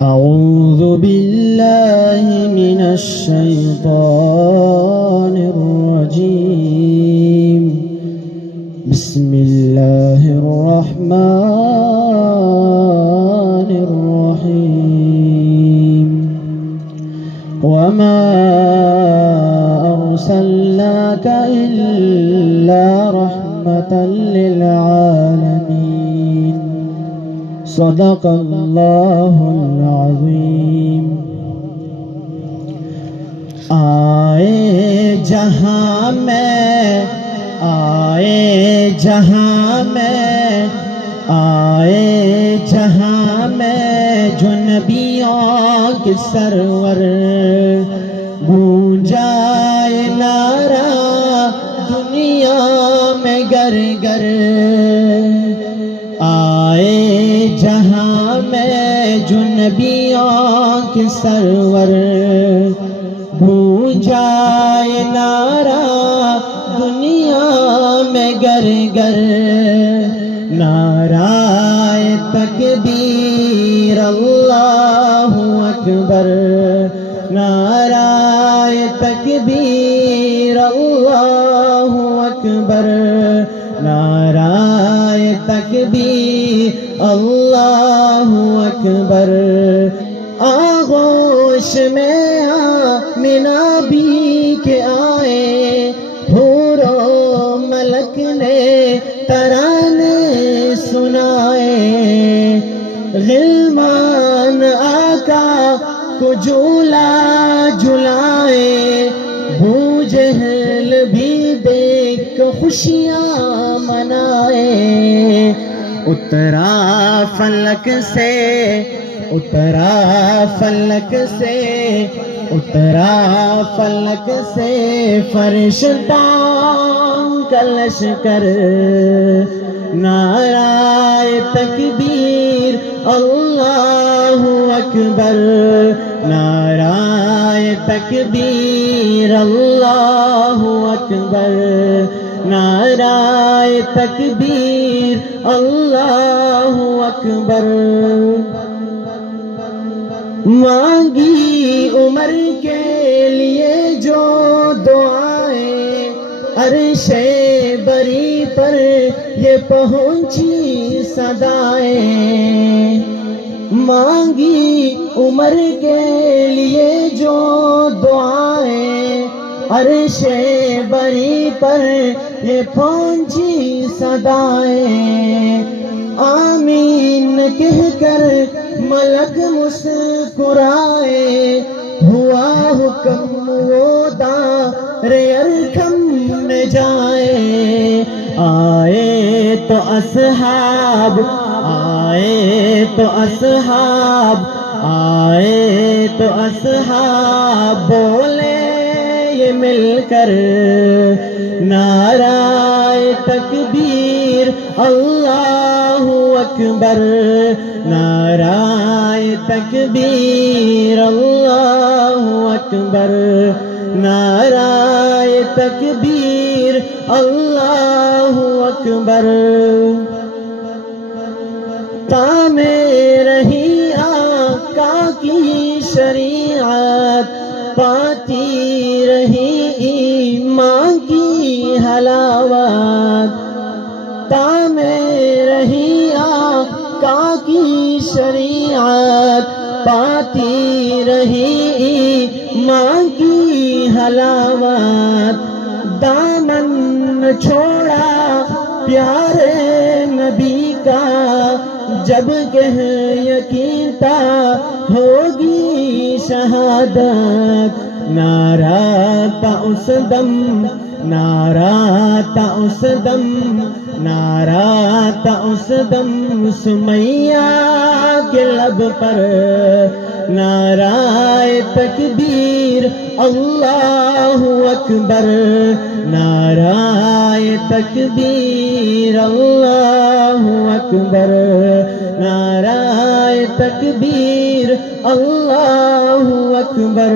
أعوذ بالله من الشيطان الرجيم بسم الله الرحمن الرحيم وما أرسلناك إلا رحمة للعالمين صدق اللہ العظیم۔ آئے جہاں میں آئے جہاں میں آئے جہاں میں جو نبیوں کے سرور، گونجائے نعرہ دنیا میں گر گر۔ آئے جہاں میں جو نبیوں کے سرور، گونجائے نعرہ دنیا میں گر گر۔ نعرہ تکبیر اللہ اکبر، نعرہ تکبیر اللہ اکبر، نعرہ تکبیر اللہ اکبر۔ آغوش میں آمنہ بھی کے آئے، حور و ملک نے ترانے سنائے، غلمان آقا کو جھولا جھلائے، ابو جہل بھی دیکھ خوشیاں منائے۔ اترا فلک سے اترا فلک سے اترا فلک سے فرشتوں کا لشکر، نعرہ تکبیر اللہ اکبر، نعرہ تکبیر اللہ اکبر، نعرہ تکبیر اللہ اکبر۔ مانگی عمر کے لیے جو دعائیں، عرش بری پر یہ پہنچی صدائیں۔ مانگی عمر کے لیے جو دعائیں، عرش بری پر یہ پہنچی صدائیں۔ آمین کہہ کر ملک مسکرائے، ہوا حکم وہ دار ارکم میں جائے۔ آئے تو اصحاب آئے تو اصحاب آئے تو اصحاب بولے یہ مل کر، نعرہ تکبیر اللہ اکبر، نعرہ تکبیر اللہ اکبر، نعرہ تکبیر اللہ اکبر۔ کام رہی آقا کی شریعت، پاتی رہی ایمان کی حلاوت، کام رہی آقا کی شریعت، پاتی رہی ایمان کی حلاوت۔ دامن چھوڑا پیارے نبی کا، جب کہ یقین تھا ہوگی شہادت۔ نعرہ تھا اس دم نعرہ تھا اس دم نعرہ تھا اس دم سمیہ کے لب پر، نعرہ تکبیر اللہ اکبر، نعرہ تکبیر اللہ اکبر، نعرہ تکبیر اللہ اکبر۔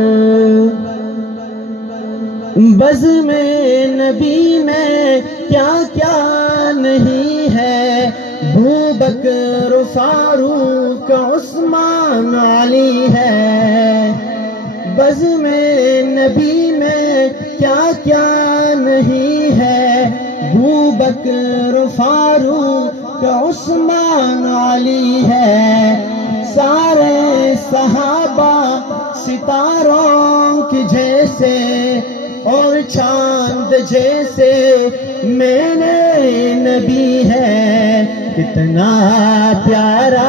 بزم نبی میں کیا کیا نہیں ہے، ابو بکر فاروق عثمان عثمان علی ہے، بزم نبی میں کیا کیا نہیں ہے، ابو بکر فاروق عثمان علی ہے، سارے صحابہ ستاروں کے جیسے اور چاند جیسے میرے نبی ہے، کتنا پیارا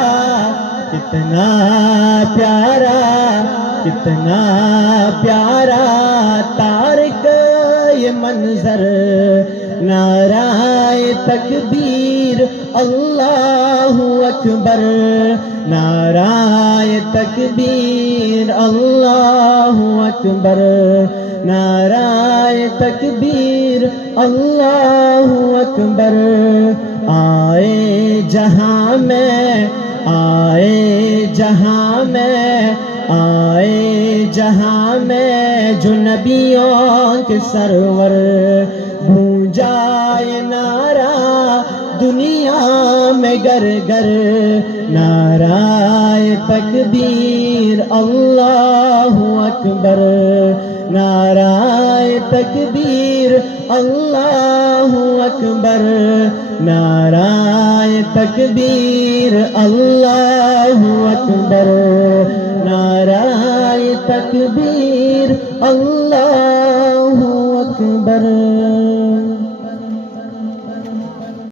کتنا پیارا کتنا پیارا تارک یہ منظر، نعرہ تکبیر اللہ اکبر، نعرہ تکبیر اللہ اکبر، نعرہ تکبیر اللہ اکبر، آئے جہاں میں آئے جہاں میں آئے جہاں میں جو نبیوں کے سرور، گونجائے نعرہ دنیا میں گر گر، نعرہ تکبیر اللہ اکبر، نعرہ تکبیر اللہ اکبر، نعرہ تکبیر اللہ اکبر، نعرہ تکبیر اللہ اکبر۔